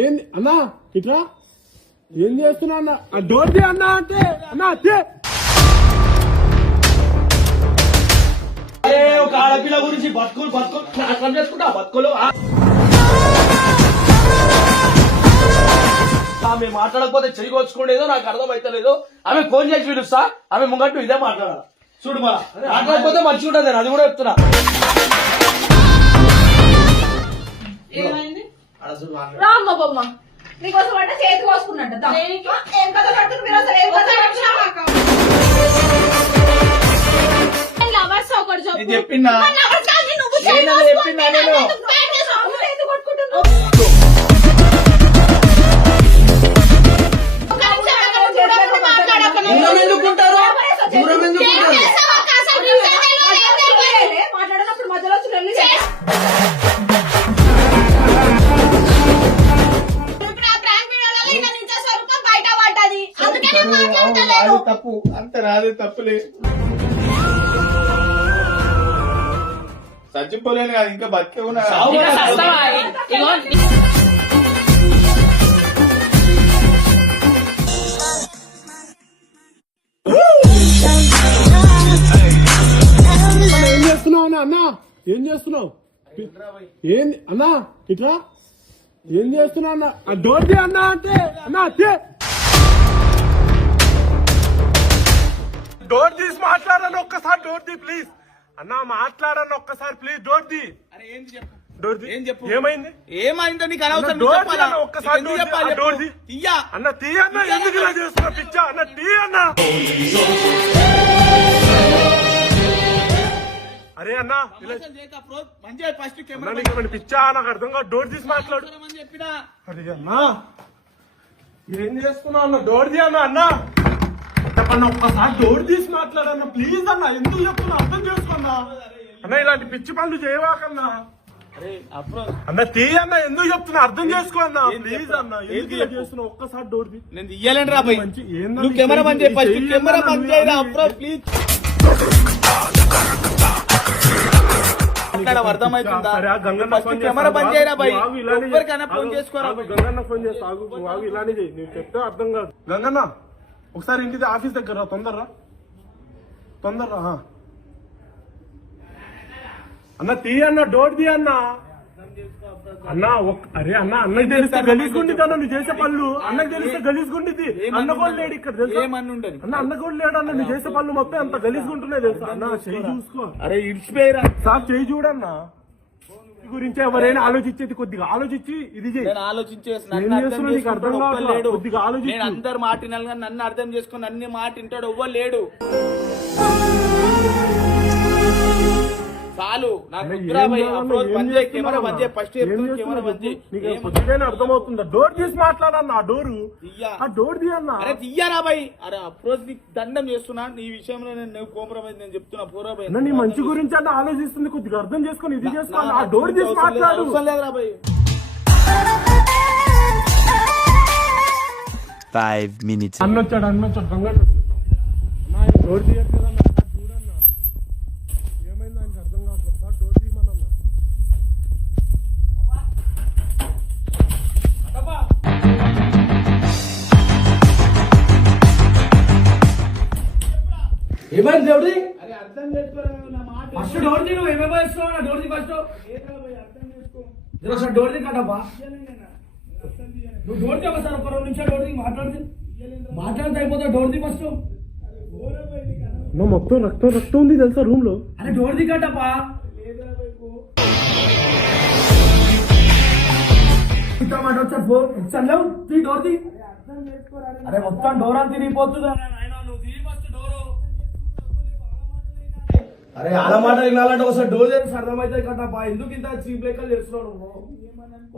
ఏంది అన్నా ఇట్లా ఏం చేస్తున్నా అన్న డోర్ ది అన్నా అంటే అన్నా అదే ఒక ఆడపిల్ల గురించి బతుకులు అర్థం చేసుకుంటా బతుకులు ఆమె మాట్లాడకపోతే చెయ్యి వచ్చుకోలేదో నాకు అర్థం అవుతలేదు. ఆమె ఫోన్ చేసి పిలుస్తా, ఆమె ముంగట్టు ఇదే మాట్లాడాలి. చూడు మళ్ళా మాట్లాడకపోతే మంచిగా ఉంటుంది, నేను అది కూడా చెప్తున్నా. రామ్మమ్మ నీకోసం అంటే చేతి కోసుకున్నట్టు ఏం కథ పడుతుంది మీరు అసలు ఏం కథ లవర్స్ ఒకటి చెప్పు చెప్పిందా చెప్పిందా నేను మాట్లాడినప్పుడు మధ్యలో బయట పడ్డది తప్పు అంత రాదే తప్పులే చచ్చిపోలేను కాదు ఇంకా బతికే ఉన్నా. ఏం చేస్తున్నావు అన్నా ఏం చేస్తున్నావు ఏంది అన్నా ఇట్లా ఏం చేస్తున్నావు అన్న డోర్ ది అన్నా అంటే అన్నా అదే డోర్ తీసి మాట్లాడను ఒక్కసారి డోర్ ది ప్లీజ్ అన్నా మాట్లాడను ఒక్కసారి please door the door the ఏం చెప్పు ఏమైంది ఏమైందో నీకు అనవసరం. డోర్ ది అన్న ఒక్కసారి డోర్ ది తీయా అన్న తీ అన్న ఎందుకు ఇలా చేస్తున్నా పిచ్చా అన్న తీ అన్న అరే అన్న ఫస్ట్ పిచ్చా నాకు అర్థం కాదు డోర్ తీసి మాట్లాడు చెప్పినా. అరే అన్నా ఏం చేస్తున్నావు అన్న డోర్ తీ అన్న అన్న చెప్పన్న ఒక్కసారి డోర్ తీసి మాట్లాడన్న ప్లీజ్ అన్న ఎందుకు చెప్తున్నా అర్థం చేసుకున్నా అన్న ఇలాంటి పిచ్చి పనులు చేయవాకన్నా అన్న తీ అన్న ఎందుకు చెప్తున్నా అర్థం చేసుకో అన్న ప్లీజ్ అన్న ఎందుకు ఇలా చేస్తున్నా ఒక్కసారి డోర్ తీ నేను తీయాలని రా మంచి నువ్వు కెమెరా బంద్ చేయి ఫస్ట్ కెమెరా బంద్ చేయరా అప్రో ప్లీజ్. అర్థమవుతుందా కెమెరా బంద్ చేయరా భయ్ ఎవరికైనా ఫోన్ చేసుకోరా. గంగన్న ఫోన్ చేస్తా ఆగు ఇలానే చేయి నువ్వు చెప్తే అర్థం కాదు. గంగన్న ఒకసారి ఇంటిది ఆఫీస్ దగ్గర తొందరరా అన్న తీ అన్న డోర్ తీ అన్న అన్న అరే అన్న అన్నకి తెలిస్తే గలీజ్గుండిద్ది అన్న నువ్వు చేసే పళ్ళు అన్నకి తెలిస్తే గలీజ్గుండిద్ది అన్న కూడా లేడు ఇక్కడ తెలుసా అన్న అన్న కూడా లేడు అన్న నువ్వు చేసే పళ్ళు మొత్తం ఎంత గలీజ్గుంటున్నాయి తెలుసా అన్న చెయ్యి చూసుకో. అరే ఇడిచిపోయిరా సార్ చెయ్యి చూడన్న గురించి ఎవరైనా ఆలోచించేది కొద్దిగా ఆలోచించి ఇది నేను అందరు మాట వినాలి కానీ నన్ను అర్థం చేసుకుని అన్ని మాట వింటాడు ఎవ్వరు లేడు. చాలు నాకు కెమెరా బంద్ చేయి ఫస్ట్ కెమెరా బంద్ చేయి. అర్థమవుతుందా డోర్ తీసి మాట్లాడన్న ఆ డోర్ తీయన్నా. అరే తీయరా బాయ్. అరే అప్రోచ్ దండం చేస్తున్నా నీ విషయంలో నేను కోమరాబాయ్ నేను చెప్తున్నా పూరాబాయ్ నీ మంచి గురించి అన్న ఆలోచిస్తుంది కొద్దిగా అర్థం చేసుకుని ఇది చేసుకోవాలి ఆ డోర్ తీసి మాట్లాడు. లేదురా బాయ్ 5 minutes. అన్నొచ్చాడు గంగడు డోర్ తీయట్లేదన్న చూడన్నా ఏమైంది ఆయనకి అర్థం కావట్లేదు సార్ డోర్ తీయమన్నా. ఏమైంది దేవుడి అరే అర్థం చేసుకోరా ఫస్ట్ డోర్ తీ. నువ్వు ఏమేమో ఇస్తున్నావు నా డోర్ తీ ఫస్ట్ అర్థం డోర్ తీ కట్టబ్బా. నువ్వు డోర్ తీ ఒకసారి ఒక 2 నిమిషాలు డోర్ తీ మాట్లాడితే అయిపోతా. డోర్ తీ ఫస్ట్. మొత్తం రక్తం ఉంది తెలుసా రూమ్ లో. అరే డోర్ తీ కట్టబ్బా. డోర్ తీ. అరే మొత్తం డోర్ అంతా తిరిగిపోతుందా నువ్వు తీ ఫస్ట్ డోరు. అరే అలా మాట వినాలంటే ఒకసారి డోర్ చేసి అర్థమైతే కట్టబ్బా. ఎందుకు ఇంత చీప్ లెక్కలు చేస్తున్నావు నువ్వు?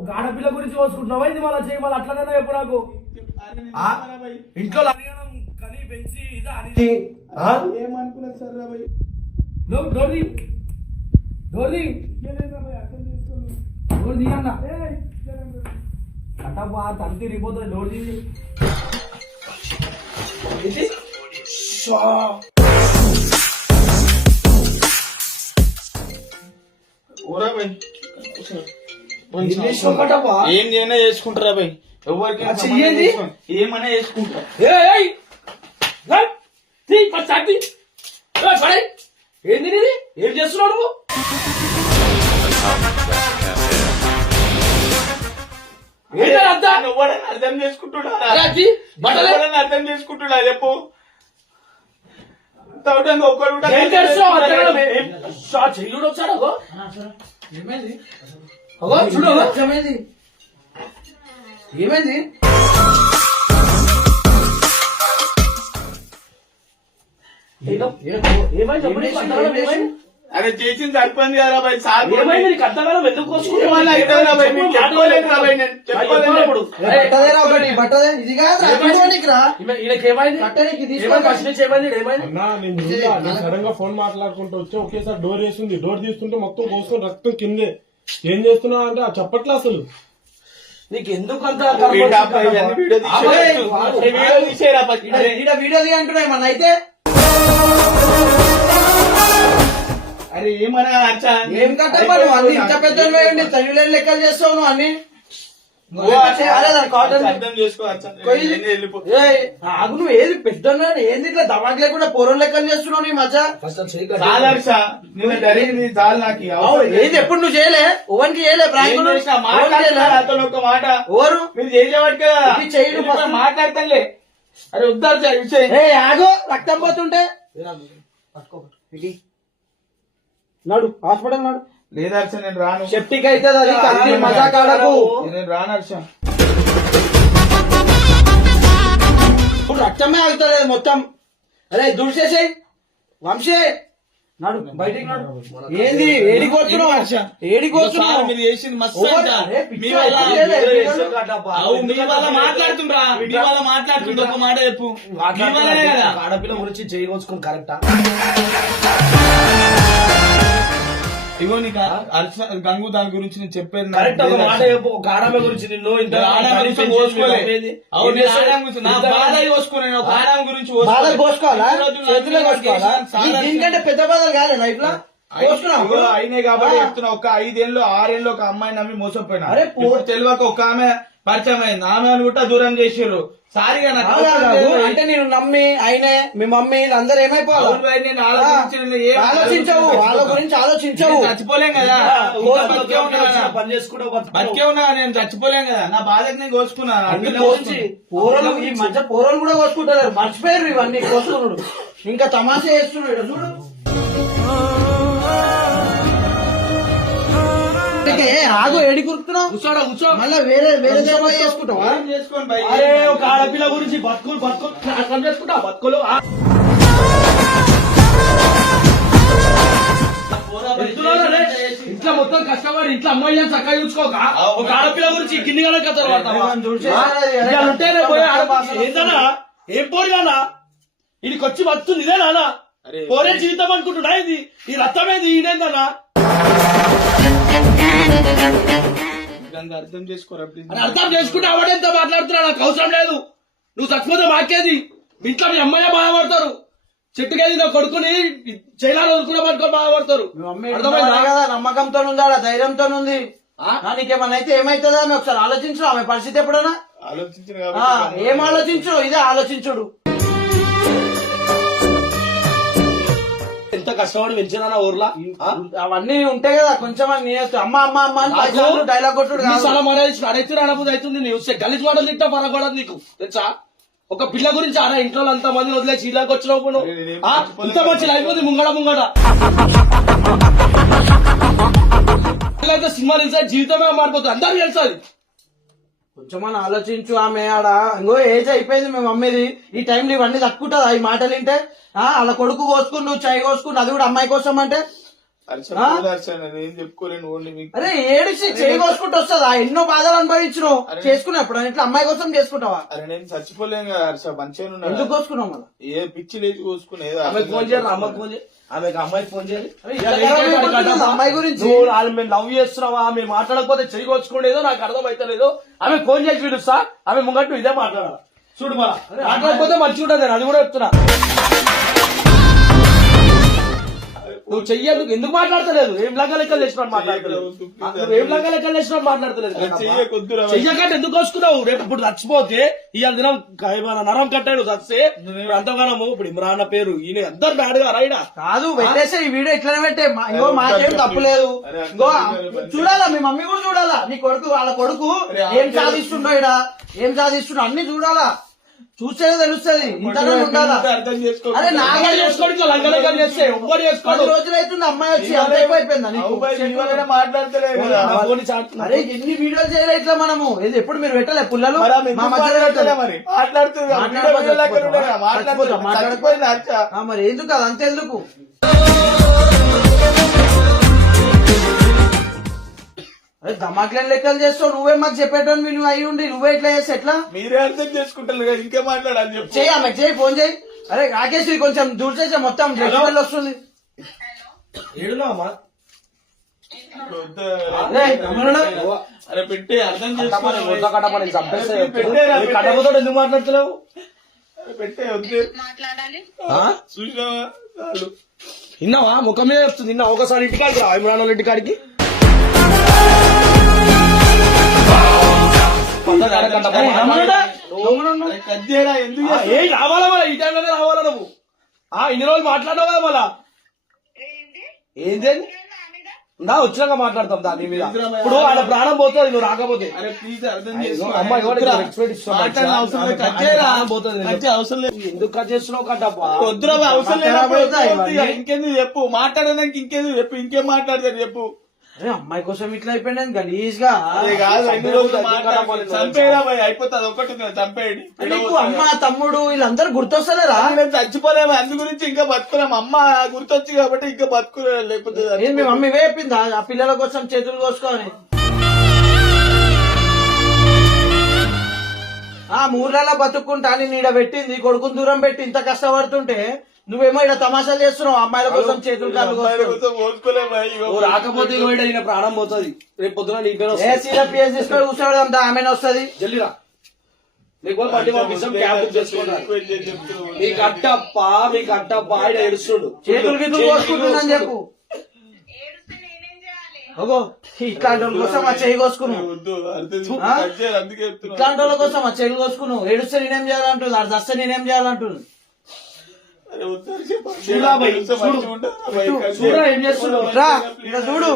ఒక ఆడపిల్ల గురించి కోసుకుంటున్నావా ఇది మళ్ళీ చేయి మళ్ళీ అట్లనే చెప్పు నాకు. ఇంట్లో కనీ పెంచి ఏమనుకున్నది సార్ రాబాయ్. డోర్ తీ అన్న కట్టబ్బా తను తిరిగిపోతుంది. డోర్ తీ. ఏం చేయనా చేసుకుంటారా భయ్ ఎవరికి చెయ్యండి. ఏమన్నా చేసుకుంటారా ఏంది నీది? ఏం చేస్తున్నావు నువ్వు? ఏంటి అర్థం? ఎవడన్నా అర్థం చేసుకుంటున్నా అది బట్టలే అర్థం చేసుకుంటున్నా చెప్పు తవ్వడానికి ఒక్కడు కూడా ఏం చేస్తున్నావు? అర్థం చెల్లుడు వచ్చాడు అగో. అగో చూడు అగో. ఏమైంది? ఏమైంది? ఏమైంది? అరే చేసింది సరిపోయింది కదా భయ్ సార్ ఏమైంది? నీకు అర్థం ఎందుకు కోసుకుంటావు? ఏమన్నా అయితే రా భయ్, మీకు చెప్పుకోలేదు రా భయ్, నేను చెప్పుకోలేను ఇప్పుడు. అన్నా నేను సడన్ గా ఫోన్ మాట్లాడుకుంటూ వచ్చి ఒకేసారి డోర్ వేసింది. డోర్ తీస్తుంటే మొత్తం కోసుకొని రక్తం కిందే. ఏం చేస్తున్నావు అంటే చెప్పట్లే అసలు. నీకు ఎందుకు అంత వీడియో ఆపు, ఇవన్నీ వీడియో తీసేయొచ్చు. అరే వీడియో తీసేయరా ఫస్ట్. వీడియో అంటున్నాయి మన అయితే అరే ఏమన్నా అచ్చా ఏం కట్టబడు అన్ని ఇంత పెద్ద తల్లి లెక్కలు చేస్తావు నువ్వు అన్ని అర్థం చేసుకో అచ్చా వెళ్ళిపో. ఆగు నువ్వు ఏది పెద్ద ఏంది ఇట్లా దమాక్ లేకుండా పూర్వం లెక్కలు చేస్తున్నావు నీ మధ్య చాలా హర్ష, నిన్న జరిగింది చాలా నాకు ఏది ఎప్పుడు నువ్వు చేయలే ఓవన్కి చేయలే ప్రాంక్ అతను ఒక మాట ఎవరు మీరు చేసేవాటి ఇది చేయను first. మాట్లాడతానులే. అరే ఉద్దారు విషయం ఆగు రక్తం పోతుంటే నాడు హాస్పిటల్ నాడు లేదా హర్ష నేను రాను. సెప్టిక్ అవుతుంది అది కత్తి మజాకాడకు నేను రాను హర్ష. ఇప్పుడు రక్తమే ఆగుతలేదు మొత్తం. అరే దుడిసేసాయి వంశే నాడు బయటికి నాడు. ఏంది ఏడికొస్తున్నావు హర్ష? ఏడికొస్తున్నావు? మీరు చేసింది మస్తు అంట. అరే, మీ పిచ్చి వల్ల అవు, మీ వల్ల మాట్లాడుతుండ్రా, మీ వల్ల మాట్లాడుతుండ్రు. ఒక మాట చెప్పు, మీ వల్లనే కదా. ఆడపిల్ల గురించి చేయవచ్చుకుని కరెక్టా? ఇగో నీకు హర్ష గంగు దాని గురించి నేను చెప్పేది నాకు కరెక్ట్ ఒక లేదు మాట హర్ష. చెప్పు. ఒక ఆడమ గురించి నిన్ను ఇంత ఆడామ గురించి కోసుకోలే. అవును, నేను ఆడామ గురించి నా బాధ కోసుకున్నాను. ఒక ఆడామ గురించి బాధలు కోసుకోవాలా? ఈ రోజు చేతులే నాకు కోసుకోవాలా? చాలా దీనికంటే పెద్ద బాధలు కాదు లైఫ్ లో కోసుకున్నావు. అయినాయి కాబట్టి చెప్తున్నా. ఒక 5 ఏళ్ళు 6 ఏళ్ళు ఒక అమ్మాయిని నమ్మి మోసపోయినా. అరే ఇప్పుడు తెలియక ఒక ఆమె పరిచయం అయింది. ఆమె అనుకుంటా దూరం చేసారు. సారీగా నాకు అవసరం లేదు. అంటే నేను నమ్మి అయినే మీ మమ్మీ వీళ్ళందరూ ఏమైపోవాలి? అవును భయ్, నేను ఆలోచించిన ఏం ఆలోచించవు వాళ్ళ గురించి ఆలోచించవు. నేను చచ్చిపోలేం కదా. ఇంకా బతికే ఉన్నా కదా. పని చేసుకుంటావు బతికే ఉన్నా, నేను చచ్చిపోలేం కదా. నా బాధకి నేను కోసుకున్నా. పోరలు ఈ మధ్య పోరలు కూడా కోసుకుంటారు. మర్చిపోయారు ఇవన్నీ కోసుకున్నాడు. ఇంకా తమాషా చేస్తున్నాడు చూడు. ఆగు ఏడి కురుకుతున్నావు? కూర్చోడా కూర్చో. మళ్ళీ వేరే వేరే దేవా చేసుకుంటావా? ఏం చేసుకోండి భయ్. అరే ఒక ఆడపిల్ల గురించి బతుకులు అర్థం చేసుకుంటా బతుకులు ఇంట్లో మొత్తం కష్టపడి ఇంట్లో అమ్మాయిని చక్కగా చూసుకోక ఒక ఆడపిల్ల గురించి గిన్ని గల కథలు ఏంటన్నా ఏం పోరుగానా వీడికి వచ్చి బతుతుంది ఇదేనా? పోరే జీవితం అనుకుంటున్నా ఇది ఈ రక్తం ఏది ఈడేందన్నా? అర్థం చేసుకోరా ప్లీజ్. అర్థం చేసుకుంటే అవడంతో మాట్లాడుతున్నా. నాకు అవసరం లేదు. నువ్వు చచ్చిపోతే మాకేది? ఇంట్లో మీ అమ్మాయి బాధపడతారు. చెట్టుకేది నా కొడుకుని చైనాలో వదులుకున్నామనుకో బాధపడతారు. నమ్మకంతో ఉందా ధైర్యంతో ఉంది. నీకేమన్నా అయితే ఏమైతుందా అని ఒకసారి ఆలోచించు. ఆమె పరిస్థితి ఎప్పుడైనా ఆలోచించిన ఏం ఆలోచించు? ఇదే ఆలోచించుడు. ఎంత కష్టపడి పెంచినా ఊర్లో అవన్నీ ఉంటాయి కదా. కొంచెం అమ్మ అమ్మ అమ్మ అని డైలాగ్ కొట్టుడు అడైతే అనబుద్ధి అవుతుంది. నీవు గలీజ్ మాటలు తింటా పరగొడదు నీకు తెలుసా? ఒక పిల్ల గురించి ఆడ ఇంట్లో అంత మంది వదిలేసి ఇలాగ వచ్చినప్పుడు ఇంత మంచి అయిపోతుంది ముంగడ సినిమా తెలిసా జీవితమే మారిపోతుంది. అందరూ తెలుసు. కొంచెమని ఆలోచించు. ఆమె ఆడ ఇంకో ఏజ్ అయిపోయింది మేము అమ్మేది. ఈ టైంలో ఇవన్నీ తట్టుకుంటుందా? ఈ మాటలు వింటే అలా కొడుకు కోసుకుని నువ్వు చాయ్ కోసుకుని అది కూడా అమ్మాయి కోసం అంటే ఏం చెప్పుకోలేను. అరే ఏడిచి చేయి కోసుకుంటూ వస్తుందా? ఎన్నో బాధలు అనుభవించు చేసుకున్నప్పుడు ఇట్లా అమ్మాయి కోసం చేసుకుంటావా? అరే నేను చచ్చిపోలేను కదా హర్ష. మంచిగా ఎందుకు కోసుకున్నావు మళ్ళీ? ఏ పిచ్చి లేచి కోసుకునేది. ఆమెకు ఫోన్ చేయాలి. అమ్మకి ఫోన్ చేయాలి. ఆమెకు అమ్మాయికి ఫోన్ చేయాలి. అమ్మాయి గురించి మేము లవ్ చేస్తున్నావా? మేము మాట్లాడకపోతే చెయ్యి కోసుకునేదో నాకు అర్థం అవుతలేదు. ఆమె ఫోన్ చేసి పిలుస్తా. ఆమె ముంగట్టు ఇదే మాట్లాడాలి. చూడు మళ్ళా మాట్లాడకపోతే మంచిగా ఉంటుంది. నేను అది కూడా చెప్తున్నా. నువ్వు చెయ్యేందుకు ఎందుకు మాట్లాడతలేదు? ఏం లంగా లెక్కలు చేసినావు మాట్లాడతలేదు? నువ్వు ఏం లంగా లెక్కలు చేసినావు మాట్లాడతలేదు? చెయ్యకంటే ఎందుకు వస్తున్నావు? రేపు ఇప్పుడు చచ్చిపోతే ఇవాళ దినం ఏమైనా నరం కట్టాడు చస్తే అంతగానము ఇప్పుడు ఇమ్రాన్ పేరు ఈయన అందరు బ్యాడ్గా రాయిడా కాదు పెట్టేసే ఈ వీడియో ఇట్లనే పెట్టే ఇంకో మాకేం తప్పు లేదు. ఇంకో చూడాలా, మీ మమ్మీ కూడా చూడాలా, నీ కొడుకు వాళ్ళ కొడుకు ఏం సాధిస్తున్నాడు, ఏం సాధిస్తున్నాడు అన్ని చూడాలా. చూస్తే తెలుస్తుంది. ఇంతనే ఉండాలా? అర్థం చేసుకో. అరే నాకే చేసుకోవడానికి లంగా లెక్కలు చేస్తే ఎవ్వరు 10 చేసుకోడు. రోజులు అవుతుంది అమ్మాయి వచ్చి అంత ఎక్కువైపోయిందా నీకు? మాట్లాడతలేదు కదా. అరే ఎన్ని వీడియోలు చేయలే ఇట్లా మనము. ఇది ఎప్పుడు మీరు పెట్టలే పుల్లలు మరి ఆమె మా ఎందుకు మధ్యలో మాట్లాడతలే పెట్టలే. మరి మాట్లాడుతుంది చచ్చిపోయింది అచ్చ. మరి ఎందుకు అది అంత ఎందుకు? అరే ధమాక్లేని లెక్కలు చేస్తావు. నువ్వే మాకు చెప్పేటోని నువ్వు అయి ఉండి నువ్వే ఇట్లా చేస్తే ఎట్లా? మీరే అర్థం చేసుకుంటారు కదా, ఇంకే మాట్లాడాలి చెప్పు. చెయ్యి ఆమె చెయ్యి, ఫోన్ చెయ్యి. అరే రాకేష్ ఇది కొంచెం దూరం చేసే మొత్తం బ్లడ్ స్మెల్ వస్తుంది. ఏడున్నావమ్మా? అరే గమనుడు. అరే పెట్టే అర్థం చేసుకోవాలి. కట్టబోతాడు ఎందుకు మాట్లాడతలేవు? పెట్టే వద్దు ఆ? చూసినావా చాలు. విన్నావా? ముఖం మీద చెప్తుంది. విన్నా ఒకసారి ఇంటికాడికి రా ఇమ్రాన్ వాళ్ళ ఇంటికాడికి. కద్దేరా ఎందుకు ఏ రావాలా మళ్ళా? ఈ టైంలోనే రావాలా నువ్వు? ఇన్ని రోజులు మాట్లాడినావు కదా మళ్ళా? ఏంటి నా వచ్చినాక మాట్లాడతాం దాని మీద. ఇప్పుడు ఆయన ప్రాణం పోతుంది నువ్వు రాకపోతే. అరే ప్లీజ్ అర్థం అమ్మాయి అవసరం లేదు. ఎందుకు కట్ చేస్తున్నావు కట్టబ్బా? వద్దురా అవసరం లేదు. ఇంకెందుకు చెప్పు, మాట్లాడడానికి ఇంకెందుకు చెప్పు, ఇంకేం మాట్లాడతారు చెప్పు. అరే అమ్మాయి కోసం ఇట్లా అయిపోయినా గలీజ్ గా. అదే కాదు అన్ని రోజులు మాట్లాడాలి. చంపేరా భయ్, అయిపోతుంది ఒకటి ఉంది, చంపేయండి. నీకు అమ్మ తమ్ముడు వీళ్ళందరూ గుర్తొస్తలేరా? మేము చచ్చిపోలేము, అందు గురించి ఇంకా బతుకున్నాం. అమ్మ గుర్తొచ్చి కాబట్టి ఇంకా బతుకులే, లేకపోతే ఏం మీ మమ్మీ వేపిందా ఆ పిల్లల కోసం చేతులు కోసుకొని? ఆ మూర్లలో బతుక్కుంటా నీడ పెట్టింది, కొడుకుని దూరం పెట్టి ఇంత కష్టపడుతుంటే నువ్వేమో ఇక్కడ తమాషాలు చేస్తున్నావు. అమ్మాయిల కోసం చేతులు కాళ్ళు నువ్వు రాకపోతే ఇగో ఈడ ఈయన ప్రాణం పోతుంది. రేపు పొద్దున నీకు పిఎస్ తీసుకొని కూర్చోవడం ఆమె వస్తుంది. జల్లిరా నీకు బండి పంపిస్తాం, క్యాబ్ బుక్ చేసుకుంటాను. మీ కట్టప్ప ఆయన ఏడుస్తుండు. చేతులు గితులు కోసుకుంటున్నాను చెప్పు. ఓగో ఇట్లాంటి వాళ్ళ కోసం ఆ చెయ్యి కోసుకున్నావు. అందుకే చెప్తున్నా. ఇట్లాంటి వాళ్ళ కోసం ఆ చెయ్యి కోసుకున్నావు. ఏడుస్తే నేనేం చేయాలంటుంది, అది దస్తే నేనేం చేయాలంటుంది. చూడరా ఏం చేస్తున్నావు? రా ఇక్కడ చూడు,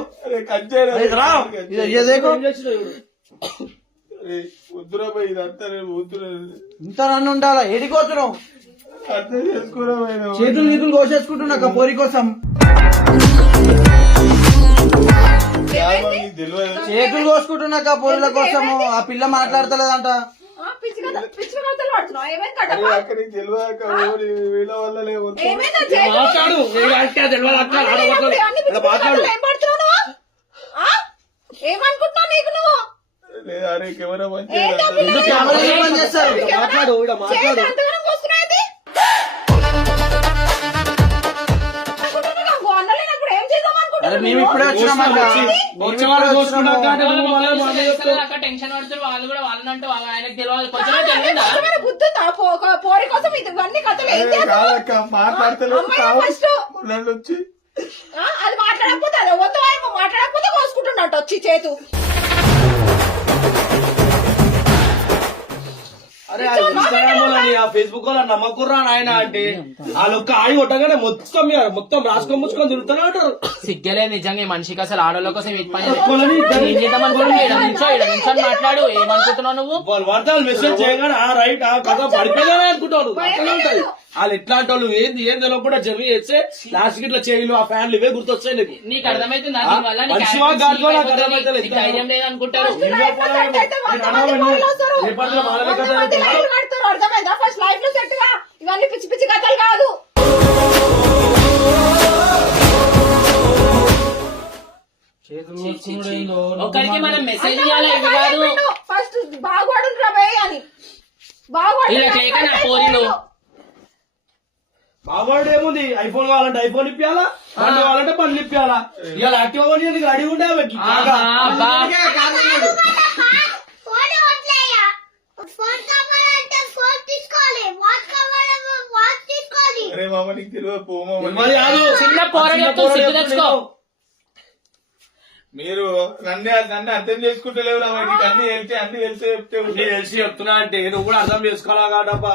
రా వద్దురా భయ్, ఇదంతా వద్దురా. ఇంత నన్ను ఉండాలా? ఎడిపోతున్నావు? అర్థం చేసుకోరా భయ్. చేతులు గీతులు కోసేసుకుంటున్నా పోరి కోసం. తెలియదు చేతులు కోసుకుంటున్నాక పోరుల కోసము. ఆ పిల్ల మాట్లాడతలేదంట. పిచ్చి కథలు పడుతున్నావు. ఏమైంది కట్టప్ప? అక్కడికి తెలియక వీళ్ళ వల్ల ఏమైంది చేతులు? మాట్లాడు మాట్లాడు. ఏం పడుతున్నావు నువ్వు? ఏమనుకుంటున్నావు నీకు నువ్వు? అరే కెమెరా ఏంటో ఎందుకు కెమెరా ఏం పని చేస్తారు? మాట్లాడు ఈడ మాట్లాడు. చేతులు ఎంతగానో కోస్తున్నాయి. నాకు అన్నలేనప్పుడు ఏం చేద్దాం అరే అనుకుంటున్నావు? మేము ఇప్పుడే వచ్చినామంట. టెన్షన్ పడుతున్నారు వాళ్ళు కూడా. వాళ్ళనంటే ఆయనకు తెలియాలి, కొంచెమే తెలియదా? కొంచెమైనా బుద్ధి ఉందా? పోరి కోసం ఇవన్నీ కథలు ఏం చేస్తావు? మాట్లాడతలేదు అమ్మాయి ఫస్ట్ వచ్చి అది మాట్లాడకపోతే అది వద్దు ఏమో మాట్లాడకపోతే కోసుకుంటున్నట్టు వచ్చి చేతు. అరే ఇన్స్టాగ్రామ్ వాళ్ళని ఆ ఫేస్బుక్ వాళ్ళ నమ్మకుర్రా నాయన అంటే వాళ్ళొక్క ఆయి కొట్టగానే మొత్తం రాసుకొని ముచ్చుకొని తిరుగుతూనే ఉంటారు. సిగ్గలే నిజంగా ఈ మనిషికి అసలు ఆడోళ్ళ కోసం ఈ పని ఒక్కోళ్ళని ఇద్దరిని ఏం చేద్దాం అనుకుంటున్నావు? ఈడ నించొని మాట్లాడు. ఏమనుకుంటున్నావు నువ్వు? వాళ్ళు వార్తలు మెసేజ్ చేయగానే రైట్ కథ పడిపోయినా అనుకుంటారు. అట్లనే ఉంటది. వాళ్ళు ఎట్లాంటి వాళ్ళు ఏంది ఏం తెలియకుండా జర్నీ చేస్తే లాస్ట్ ఇట్లా చేయలు ఆ ఫ్యాన్లు ఇవే గుర్తొచ్చాయి నీకు. నీకు అర్థమవుతుందా? దీనివల్ల నీకు మనిషివా గాడివా నాకు అర్థమవుతలేదు. నీకు ధైర్యం లేదనుకుంటారు. అర్థమైందా? ఫస్ట్ లైఫ్ లో సెట్ గా ఇవన్నీ పిచ్చి పిచ్చి కథలు కాదు. ఒక్కడికి మనం మెసేజ్ ఇవ్వాలి, ఇవి కాదు. ఫస్ట్ బాగుపడు రబే అని బాగుపడు. ఇలా చేయక నా పోరిను బాబాడు ఏముంది? ఐఫోన్ కావాలంటే ఐఫోన్ ఇప్పియాలా, బండి కావాలంటే బండ్లు ఇప్పియాలా. ఇవాళ యాక్టివ్ అవ్వని రెడీ ఉండే అరే మామ నీకు తెలియదు పో మామ. మరి కాదు చిన్న పోరడు చెప్తూ సిగ్గు తెచ్చుకో. మీరు నన్ను అర్థం చేసుకుంటలేవు రా నీకు అన్ని తెలిసే చెప్తే నీ తెలిసి చెప్తున్నా అంటే నువ్వు కూడా అర్థం చేసుకోవాలా కాదబ్బా.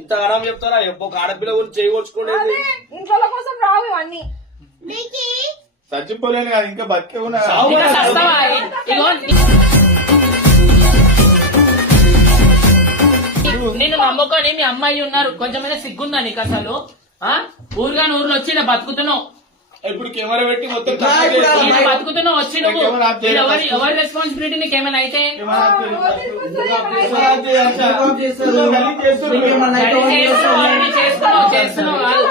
ఇంత గణం చెప్తారా ఒక ఆడపిల్ల గురించి చేయవచ్చుకోండి. ఇంట్లో కోసం రావు ఇవన్నీ. చచ్చిపోలేను కాదు ఇంకా బతికే ఉన్నా. ఇంకా సస్తావా? ఇగో నిన్ను నమ్ముకొని మీ అమ్మాయి ఉన్నారు, కొంచెమైనా సిగ్గుందా నీకు అసలు? ఊరుగా ఊర్లో వచ్చి నా బతుకుతున్నావు, ఇప్పుడు కెమెరా పెట్టి మొత్తం ఈయన బతుకుతున్నావు వచ్చి నువ్వు. ఎవరి రెస్పాన్సిబిలిటీ నీకేమైనా అయితే చేస్తున్నావు కాదు.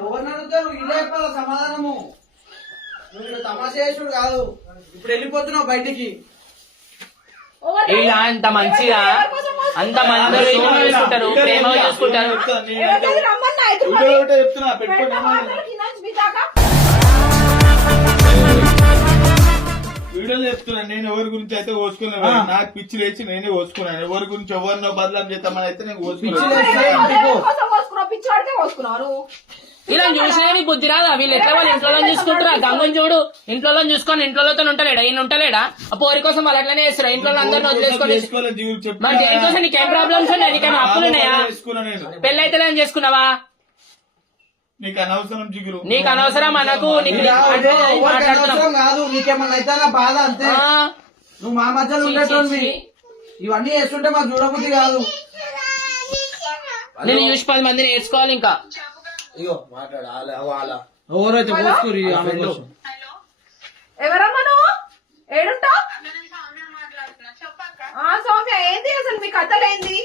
ఎవరిని అడుగుతారు? ఇదే చెప్పాలా సమాధానము? నువ్వు ఇక్కడ తమాషా చేసుడు కాదు. ఇప్పుడు వెళ్ళిపోతున్నావు బయటికి. ఇలా అంత మంచిగా అంత మంది చూసుకుంటారు, ప్రేమ చూసుకుంటారు. చెప్తున్నా పెట్టుకోండి. వీడియోలో చెప్తున్నాను నేను ఎవరి గురించి అయితే కోసుకున్నాను. నాకు పిచ్చి లేచి నేనే కోసుకున్నాను. ఎవరి గురించి ఎవరినో బదలాం చేద్దామని అయితే నేను కోసుకున్నాను. ఇలా చూసినా నీకు బుద్ధి రాదా? వీళ్ళు ఎట్లా వాళ్ళు ఇంట్లో చూసుకుంటారా? గంగం చూడు, ఇంట్లో చూసుకొని ఇంట్లోతో ఉంటలేడా? ఈయన ఉంటలేడా? ఆ పోరి కోసం వాళ్ళు అట్లనే చేస్తారు, ఇంట్లో అందరిని వదిలేసుకొని. మరి దేనికోసం నీకేం ప్రాబ్లమ్స్ ఉన్నాయి? నీకేమైనా అప్పులు ఉన్నాయా? పెళ్లి అయితే చేసుకున్నావా? నీకు అనవసరం జిగురు, నీకు అనవసరం మనకు. నీకు అవసరం కాదు, నీకేమన్నా అయితే నా బాధ అంతే. నువ్వు మా మధ్యలో ఉండేటోని ఇవన్నీ చేస్తుంటే మాకు చూడబుద్ధి కాదు. నేను చూసి 10 మందిని నేర్చుకోవాలి. ఇంకా ఇగో మాట్లాడాలి ఎవరైతే పోసుకురి ఎవరమ్మా నువ్వు? ఏడుంటావు? సౌమ్య ఏంది అసలు మీ కథలేంది?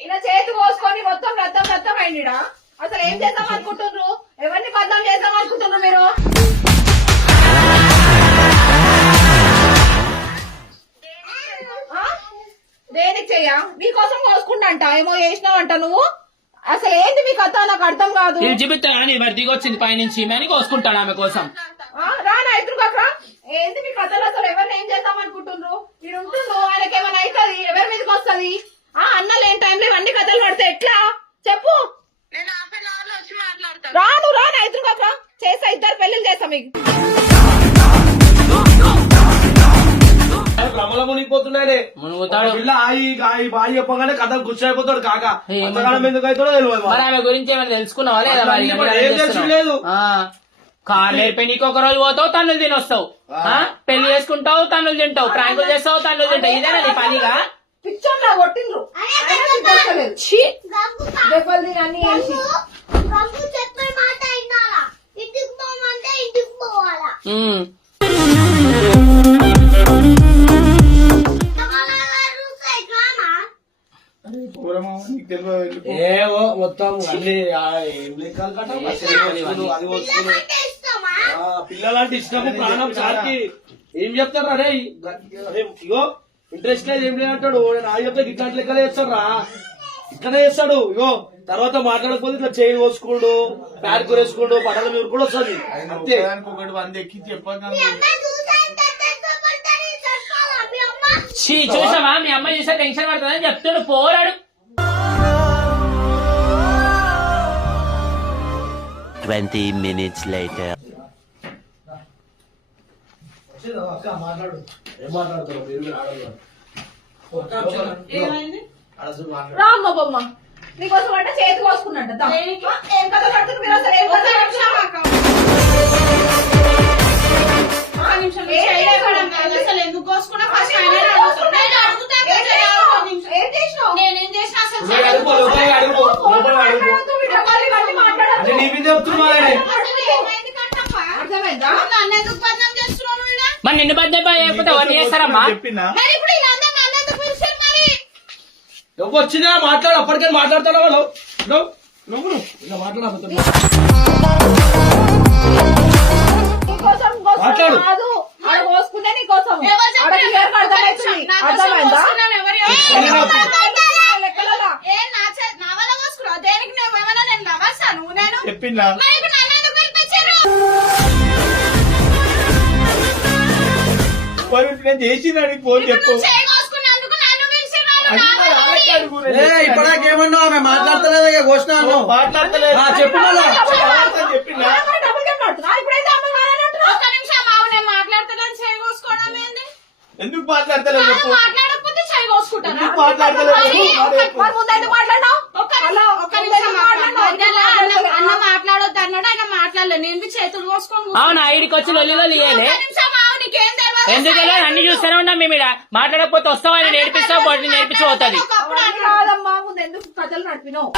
ఈయన చేతి కోసుకొని మొత్తం రద్దం రద్దం అయిందిడా. అసలు ఏం చేద్దాం అనుకుంటున్నారు? ఎవరిని బద్దం చేద్దాం అనుకుంటున్నారు మీరు? దేనికి చెయ్యా? మీకోసం కోసుకుంటా ఏమో చేసినావంట నువ్వు. అసలు ఏంది మీ కథ? నాకు అర్థం కాదు. చూపిస్తా మరి దిగొచ్చింది పైనుంచి అని కోసుకుంటాడు ఆమె కోసం. రానా ఎదురుగా? ఏంది మీ కథలు? అసలు ఎవరిని ఏం చేద్దాం అనుకుంటున్నారు? వీడు ఉంటుండ్రు, ఆయనకి ఏమైనా అవుతుంది, ఎవరి మీదకి వస్తుంది? అన్న లేని టైంలో ఇవన్నీ కథలు పడితే ఎట్లా చెప్పు? రాను రానా ఎదురుగా చేస్తా, 2 పెళ్లిళ్ళు చేస్తా మీకు. భ్రమలో మునిగిపోతున్నాడే. పిల్ల ఆయి బాయి చెప్పగానే కథ గుర్చైపోతాడు కాక. ఎంతకాలం ఎందుకు అవుతాడో తెలియదు. మరి ఆమె గురించి ఏమైనా తెలుసుకున్నావా లేదా? ఏం తెలుసుకోలేదు. కార్ నేర్పి నీకు ఒక రోజు పోతావు, తన్నులు తినొస్తావు. పెళ్లి చేసుకుంటావు, తన్నులు తింటావు, ప్రాంకులు చేస్తావు, తన్నులు తింటావు. ఇదేనా నీ పనిగా? పిచ్చోళ్ళ కొట్టిండ్రు, దెబ్బలు తిని అన్ని వేసి. ఏవో మొత్తం అన్ని ఏం లెక్కలు కట్ట అది వస్తుంది. పిల్లలంటే ఇష్టము ప్రాణం సార్కి. ఏం చెప్తారు అరే ఇగో ఇంట్రెస్ట్ లేదు ఏం లేదంటాడు. నాకు చెప్తే ఇట్లాంటి లెక్కలు చేస్తాడు రా, ఇట్లనే చేస్తాడు. ఇగో తర్వాత మాట్లాడకపోతే ఇట్లా చైన్ కోసుకోండు, ప్యాడ్ కొరేసుకోండు, పడల మీరు కూడా వస్తుంది అంతే. ఒకటి 100 ఎక్కి చెప్పాను. చూసావా మీ అమ్మ చూసా టెన్షన్ పడుతుందని చెప్తాడు పోరాడు. 20 minutes later. మాట్లాడు ఏం మాట్లాడతారు మీరు? రామ్మ బొమ్మ నీకోసం అంటే చేతి కోసుకున్నట్ట. ఏం కథ పడుతుంది మీరు? అసలు ఏం కథ? అసలు ఎందుకు కోసుకున్నా ఏం చేసినావు? నేనేం చేసిన అసలు నీ మీద చెప్తున్నా. అర్థమైందా? నన్ను ఎందుకు బదనాం చేస్తున్నావు? మరి నిన్ను బద్దె అయిపోతే ఎవరు చేస్తారమ్మా? చెప్పినా మరి ఇప్పుడు వీళ్ళందరూ నన్ను ఎందుకు పిలిచారు? మరి ఎవరు వచ్చినా మాట్లాడు, అప్పటికే మాట్లాడతాడు వాళ్ళు. నువ్వు ఇలా మాట్లాడబోతున్నా నీకోసం మాట్లాడు. కాదు, ఆడ కోసుకుంటే నీకోసం. ఎవరు చెప్పారు? అర్థమైందా? లెక్కలలో నా వల్ల కోసుకున్నావు. దేనికి నువ్వు ఏమైనా నేను నవ్వాను నేను? చెప్పినా మరి ఇప్పుడు నన్ను ఎందుకు పిలిపించారు? నేను చేసిన ఫోన్ చెప్పు. నువ్వు చేయి కోసుకున్నందుకు నన్ను పిలిచారు. ఇప్పటికేమన్నావు ఆమె మాట్లాడతలేదు ఇక ఘోషణ అన్నావు మాట్లాడతలేదు చెప్పు మళ్ళా. చెప్పిందా డబ్బులు కట్టుకుంటున్నా ఇప్పుడైతే అమ్మ కాదని అంటున్నావు. ఒక్క నిమిషం ఆవు, నేను మాట్లాడతానని చేయి కోసుకోవడం ఏంది? ఎందుకు మాట్లాడతలేదు చెప్పు మాట్లాడకపోతే చేయి కోసుకుంటారా? ఎందుకు మాట్లాడతలేదు మరి ముందైతే మాట్లాడినావు. ఒక్క నిమిషం అన్న మాట్లాడొద్దు అన్నాడు, ఆయన మాట్లాడలేదు. నేను చేతులు కోసుకొని అవునా ఈడికి వచ్చి లొల్లిలో ఇయ్యాలి ఒక్క నిమిషం ఆవు, నీకేం తెలియదు? ఎందుకు అన్ని చూస్తూనే ఉన్నాం మేము ఈడ. మాట్లాడకపోతే వస్తావా ఆయన నేర్పిస్తావు వాటిని నేర్పించబోతుంది ఒకప్పుడు అది కాదమ్మా, ముందు ఎందుకు కథలు నడిపినావు?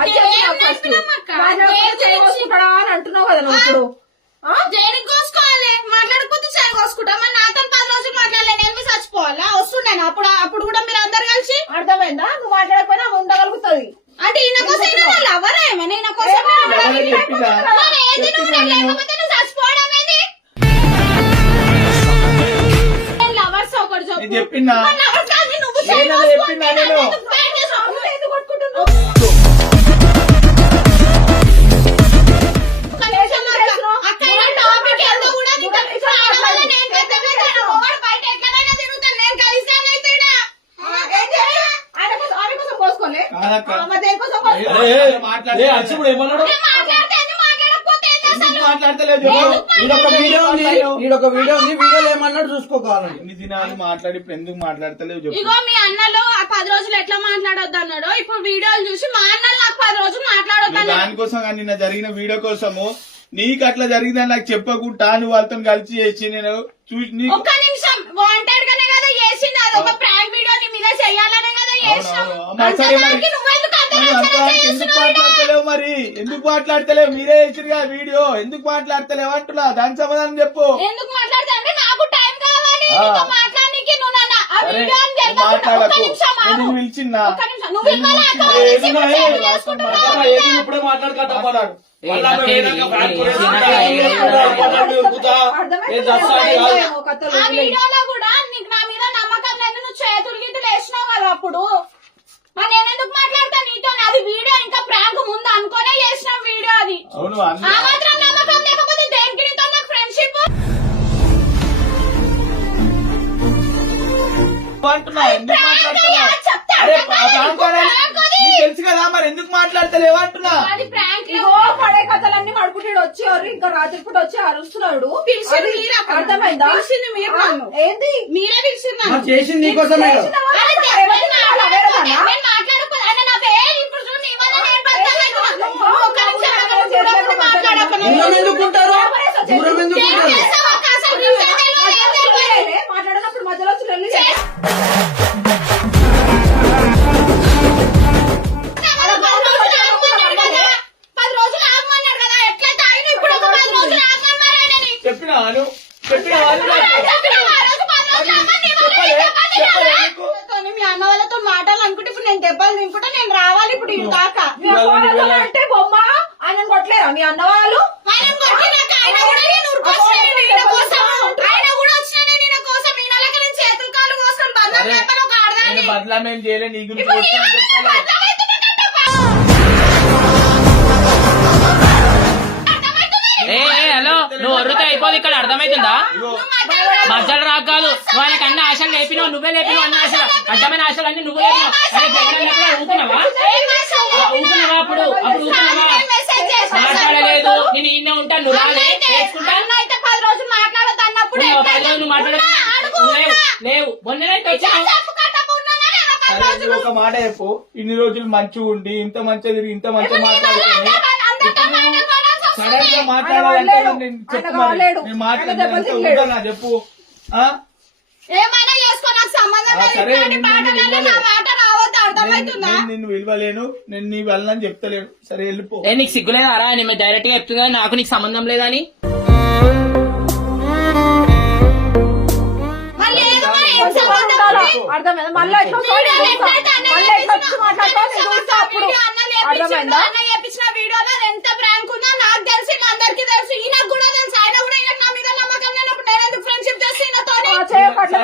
అది చెప్పు ఏం నాకు first. నడిపినామక్క? మాట్లాడకపోతే చేయి కోసుకుంటాడా అని అంటున్నావు కదా నువ్వు ఇప్పుడు. దేనికి కోసుకోవాలి? మాట్లాడకపోతే చేయి కోసుకుంటా. మరి నాతో 10 రోజులు మాట్లాడలే, నేను మీ చచ్చిపోవాలా? వస్తుండేనా అప్పుడు కూడా మీరు అందరు కలిసి? అర్థమైందా? నువ్వు మాట్లాడకపోయినా ఆమె ఉండగలుగుతుంది. అంటే ఈయన కోసం ఈయన వాళ్ళు ఎవరా ఏమన్నా? ఈయన కోసం ఎవరని చెప్పిందా మరి ఏంది నువ్వు లేకపోతే నువ్వు చచ్చిపోవడం ఏంది? లవర్స్ ఒకటి చెప్పు. నేను చెప్పిందా మరి lovers కాదు, నువ్వు చేయి నేను కోసుకుంటే చెప్పిందా నేను? ఎందుకు బ్యాన్ చేసావు? నువ్వు ఎందుకు కొట్టుకుంటున్నావు? ఒక్క నిమిషం అక్క ఈ టాపిక్ ఏందో కూడా నీకు ఆడవాళ్ళ నేను పెద్ద పెద్ద మొగడు బయట ఎక్కడైనా తిరుగుతాను, నేను కలిసాను అయితే ఈడ. ఏం చేయాలి? ఆమె కోసం కోసుకోలే. కాదక్క. మరి దేనికోసం కోసుకో? అర్చుడు ఏమన్నాడు? నేను మాట్లాడితే ఎందుకు మాట్లాడకపోతే ఏం చేస్తాను? ఎందుకు మాట్లాడతలేదు చెప్పు ఈడొక వీడియో ఉంది వీడియోలో ఏమన్నాడు చూసుకోవాలని. ఎన్ని దినాలు మాట్లాడి ఇప్పుడు ఎందుకు మాట్లాడతలేవు చెప్పు ఇగో మీ అన్నలు ఆ 10 రోజులు ఎట్లా మాట్లాడొద్దు అన్నాడు. ఇప్పుడు వీడియోలు చూసి మా అన్నలు నాకు 10 రోజులు మాట్లాడొద్దు నువ్వు అన్నాడు. దానికోసం కానీ నిన్న జరిగిన వీడియో కోసము నీకు అట్లా జరిగిందని నాకు చెప్పకుండా నువ్వు వాళ్ళతో కలిసి చేసి నేను చూసి నీకు ఒక్క నిమిషం, వాంటెడ్ గానే కదా చేసింది, అది ఒక ప్రాంక్ వీడియో నీ మీద చేయాలనే కదా చేసినాం. మరి సరే మరి. అంతవరకు నువ్వెందుకు మరి అంతవరకు ఎందుకు మాట్లాడతలేవు మరి ఎందుకు మాట్లాడతలేవు మీరే వేసిరుగా వీడియో ఎందుకు మాట్లాడతలేవు అంటున్నా దాని సమాధానం చెప్పు ఎందుకు మాట్లాడతా అంటే నాకు టైం కావాలి ఆ. నీతో మాట్లాడడానికి. నువ్వు నన్ను ఆ సరే వీడియో అని నువ్వు చెప్పకుండా ఒక్క మాట్లాడకు నిమిషం ఆగు. నేను పిలిచిందా ఒక్క నిమిషం, నువ్వు ఇవ్వాలి అక్క, ఏది వచ్చి మరి? చేతులు చేసుకుంటున్నావు. ఏది ఇప్పుడే మాట్లాడుకుంటా మాట్లాడు. మళ్ళా ఏ, పోయినాక ఏ, ఫ్యాన్ ఏ, కొనేసుకుంటా, ఏ, ఏ, ఉరుకుతా, ఏ దర్శనానికి కాదు. కథలు ఆ వదిలేయ్. వీడియోలో కూడా నీకు నా మీద నమ్మకం లేదు, నువ్వు చేతులు గింతులు వేసినావు కదా అప్పుడు. మరి నేను ఎందుకు మాట్లాడతా నీతో? అది వీడియో ఇంకా ప్రాంక్ ముందు అనుకోనే చేసిన వీడియో అది. అవును ఆ మాత్రం నమ్మకం లేకపోతే దేనికి నీతో నాకు ఫ్రెండ్షిప్? అంటున్నా ఎందుకు మాట్లాడతలేవు అరే ప్రాంక్ అని నీకు తెలుసు కదా మరి ఎందుకు మాట్లాడతలేవు అంటున్నా అది ప్రాంక్. ఇగో పడే కథలన్నీ పడుకుంటాడు వచ్చి ఇంకా రాత్రి పూట వచ్చి అరుస్తున్నాడు. పిలిచింది అది మీరు అక్కడ. అర్థమైందా? పిలిచింది మీరు నన్ను. ఏంది? మీరే పిలిచిన్నారు. మరి చేసింది నీకోసమే కదా. చేసినవా? అరే ఎవరిని మాట్లాడేదానా? నేను మాట్లాడకపోతే ఆయన నా పేరు ఇప్పుడు చూడు, నీ వల్ల నేను బతకాలనుకున్నా. ఒక్క నిమిషం అక్కడ చూడకుండా మాట్లాడకు. దూరం ఎందుకుంటారు దూరం ఎందుకుంటారు ఏం చేసావు అక్క? అసలు నీకేం తెలియదు, ఏం తెలియదు. మాట్లాడినప్పుడు మధ్యలో వచ్చి వెళ్ళి అలా 10 రోజులు ఆగమన్నాడు కదా. 10 రోజులు ఆగమన్నాడు కదా. ఎట్లయితే ఆయన ఇప్పుడు ఒక 10 రోజులు ఆగమన్నారు ఆయనని. చెప్పినా చెప్పినా చెప్పినావా? ఆ రోజు 10 రోజులు ఆగమని నీ వల్ల నేను దెబ్బలు తినాలా? తోని మీ అన్న వాళ్ళతో మాటలు అనుకుంటే ఇప్పుడు నేను దెబ్బలు తింపుతా, నేను రావాలి ఇప్పుడు ఇటు దాకా. మీ అమ్మ వాళ్ళతో అంటే బొమ్మ ఆయన కొట్టలేరా మీ అన్న వాళ్ళు? ఆయన కొట్టినాక ఆయన కూడా నేను ఉరికొచ్చినాను ఈయన కోసం. ఆయన కూడా వచ్చినాను ఈయన కోసం. ఈయన లెక్క నేను చేతులు కాళ్ళు కోసుకొని బంధం లేపని ఒక ఆడదాన్ని. నేను బదలామేం చేయలే నీ గురించి ఇప్పుడు నీ వస్తాను వల్ల చెప్తాను బద్ధం అవుతుందంటే ఏ ఏ, హలో నువ్వు ఒర్రుతే అయిపోదు ఇక్కడ అర్థమైతుందా మధ్యలో రాకు కాదు నువ్వు ఆయనకి అన్ని ఆశలు లేపినావు నువ్వే లేపినావు అన్ని ఆశలు అడ్డమైన ఆశలు అన్ని నువ్వు లేపినావు ఆయనకి ఎక్కడ లేపినావు? ఊపినావా ఊపినావా అప్పుడు ఊపినావా మాట్లాడలేదు నేను ఈయన ఉంటాను నువ్వు రాలే నేర్చుకుంటా అయితే 10 రోజులు మాట్లాడొద్దు అన్నప్పుడు నువ్వు 10 రోజులు మాట్లాడలేదు లేవు మొన్ననైతే వచ్చావు నువ్వు ఒక మాట చెప్పు ఇన్ని రోజులు మంచిగా ఉండి ఇంత మంచిగా తిరిగి ఇంత మంచిగా మాట్లాడుతుంది సడన్ గా మాట్లాడాలంటే నేను చెప్పు మరి. నేను మాట్లాడుతున్నా చెప్పు ఆ? ఏమైనా చేసుకో, నాకు సంబంధం లేదు. సరే, ఇట్లాంటి నేను పాటలలో నా మాట రావద్దు, అర్థమవుతుందా? నేను నిన్ను విలువలేను నేను నీ వల్ల చెప్తలేను సరే వెళ్ళిపో ఏ నీకు సిగ్గులేదా రా నేను డైరెక్ట్ గా చెప్తున్నా నాకు నీకు సంబంధం లేదని మళ్ళీ లేదు మరి ఏం సంబంధం ఉంది? అర్థమైందా? మళ్ళీ ఎట్లా వీడియోలు ఎట్లయితే అన్న మళ్ళీ ఎట్లా వచ్చి మాట్లాడతావు? నేను చూస్తా అప్పుడు. వీడియో అన్న లేపించిండు, అర్థమైందా? అన్న చేపించిన వీడియోలో ఎంత ప్రాంక్ ఉందో నాకు తెలిసి అందరికి తెలుసు, ఈయనకు కూడా తెలుసు. ఆయన కూడా ఈయనకు నా మీద నమ్మకం లేనప్పుడు నేను ఎందుకు ఫ్రెండ్షిప్ చేస్తే ఈయనతోని? చేయకట్ల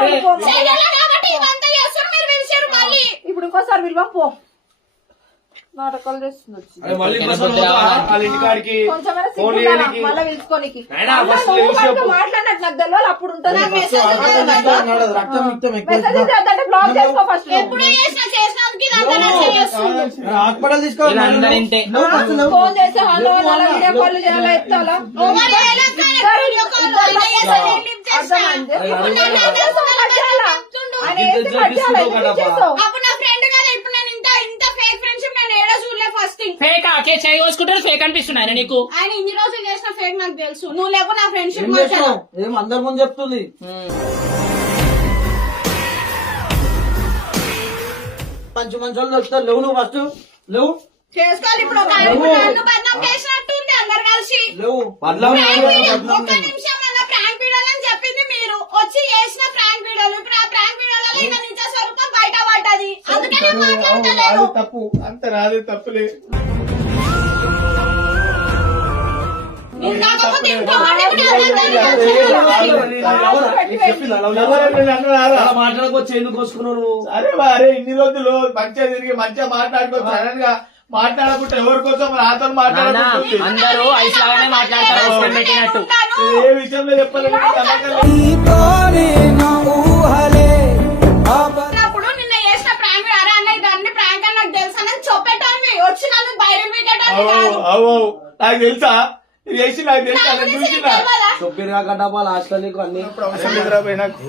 చెయ్యాలి కాబట్టి ఇవంతా చేస్తారు, మీరు పిలిచారు మళ్ళీ. ఇప్పుడు ఇంకోసారి విలువ పో నాటకాలు చేస్తుంది వచ్చి. అరే మళ్ళీ ఇంకోసారి పోతావా? వాళ్ళ ఇంటికాడికి కొంచెమైనా ఫోన్ సిగ్గుండాలా? చేయడానికి. మళ్ళా పిలుచుకోనికి. నాయనా, అమ్మ, ఫస్ట్ నువ్వు లేచి వాడితో చెప్పు. మాట్లాడినట్టు నాకు తెలియాలి. అప్పుడు ఉంటుంది. రక్తం ఎక్కువ మెసేజ్ చేద్దంటే బ్లాక్ చేసుకో ఫస్ట్. ఎప్పుడు చేసినందుకు ఇదంతా నా చేస్తుంది. హాస్పిటల్ తీసుకోవాలి వీళ్ళందరూ ఇంతే. ఫోన్ చేసి హలో అలా వీడియో కాల్ చేయాలా ఎత్తాలా మరి ఎలా సరే వీడియో కాల్ అయినా చేస్తా, నేను లిఫ్ట్ చేస్తా. అర్థమైంది. ఇప్పుడు నన్ను ఏం చేస్తావు? నాకు చెప్తుండు. ఆయన ఏంటి కట్ చేయాలా? ఎందుకు చేస్తావు? అప్పుడు నా ఫ్రెండ్ కదా, ఇప్పుడు నేను ఇంత ఫేక్ ఫ్రెండ్షిప్ నేను ఏడా చూడలే. ఫస్ట్ థింగ్ ఫేక్ ఆకే చేయి కోసుకుంటారు ఫేక్ అనిపిస్తున్నాయి నీకు. ఆయన ఇన్ని రోజులు చేసిన ఫేక్ నాకు తెలుసు. నువ్వు లేకు నా ఫ్రెండ్షిప్ ఏం మధ్యలో. చేస్తున్నావు? ఏం అందరి ముందు చెప్తుంది మంచి మంచి దొరుకుతారు. లేవు నువ్వు ఫస్ట్ లేవు చేసుకోవాలి. ఇప్పుడు ఒక ఆయన నన్ను బదనాం చేసినట్టు ఉంది అందరు కలిసి. లేవు ప్రాంక్ వీడియో, ఒక్క నిమిషం అన్న ప్రాంక్ వీడియోలు అని చెప్పింది మీరు. వచ్చి చేసిన ప్రాంక్ వీడియోలు, ఇప్పుడు ఆ ప్రాంక్ వీడియోలలో ఇక నిజ స్వరూపం బయట పడ్డది. అందుకే నేను మాట్లాడతలేను. అది తప్పు, అంత రాదు తప్పులే. నువ్వు కాకపోతే ఇంకో మాట కూడా అనొద్దని అలా మాట్లాడకపోతే ఎందుకు కోసుకున్నావు నువ్వు? అరే వారే ఇన్ని రోజులు మంచిగా తిరిగి మంచిగా మాట్లాడుకో, సడన్ గా మాట్లాడకుంటే ఎవరి కోసం నాతో నాన్న, మాట్లాడుకుంటుంది. అందరూ ఐస్ లాగానే మాట్లాడతారు ఐస్ క్రీమ్ పెట్టినట్టు. ఏ విషయంలో చెప్పలేదు అప్పుడు నిన్న చేసిన ప్రాంక్ అరే అన్న ఇదన్నీ ప్రాంక్ అని నాకు తెలుసు అని చెప్పేటోని వచ్చి నన్ను బయట పెట్టేటోని కాదు. అవు నాకు తెలుసా ఇది చేసి నాకు తెలుసా నా గురించి నీకు చూసినా తెలియదా? చొప్పిరిగా కట్టపా లాస్ట్ లో నీకు అన్ని అవసరం లేదురా పోయి నాకు.